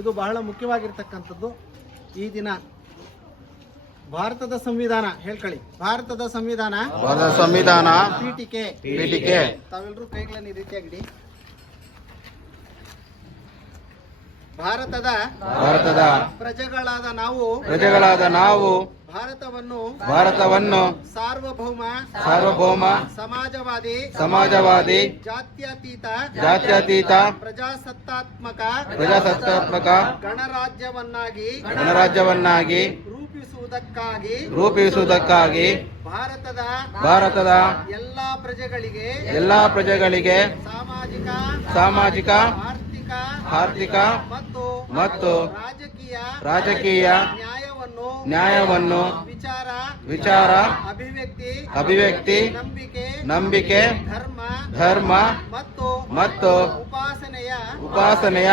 ಇದು ಬಹಳ ಮುಖ್ಯವಾಗಿರ್ತಕ್ಕಂಥದ್ದು. ಈ ದಿನ ಭಾರತದ ಸಂವಿಧಾನ ಹೇಳ್ಕೊಳ್ಳಿ. ಭಾರತದ ಸಂವಿಧಾನ ಪೀಠಿಕೆ. ತಾವೆಲ್ಲರೂ ಕೈಗಳನ್ನು ಈ ರೀತಿಯಾಗಿಡಿ. ಭಾರತದ ಪ್ರಜೆಗಳಾದ ನಾವು ಭಾರತವನ್ನು ಸಾರ್ವಭೌಮ ಸಮಾಜವಾದಿ ಜಾತ್ಯತೀತ ಪ್ರಜಾಸತ್ತಾತ್ಮಕ ಗಣರಾಜ್ಯವನ್ನಾಗಿ ರೂಪಿಸುವುದಕ್ಕಾಗಿ ಭಾರತದ ಎಲ್ಲಾ ಪ್ರಜೆಗಳಿಗೆ ಸಾಮಾಜಿಕ ಆರ್ಥಿಕ ಮತ್ತು ರಾಜಕೀಯ ನ್ಯಾಯವನ್ನು ವಿಚಾರ ಅಭಿವ್ಯಕ್ತಿ ನಂಬಿಕೆ ಧರ್ಮ ಮತ್ತು ಉಪಾಸನೆಯ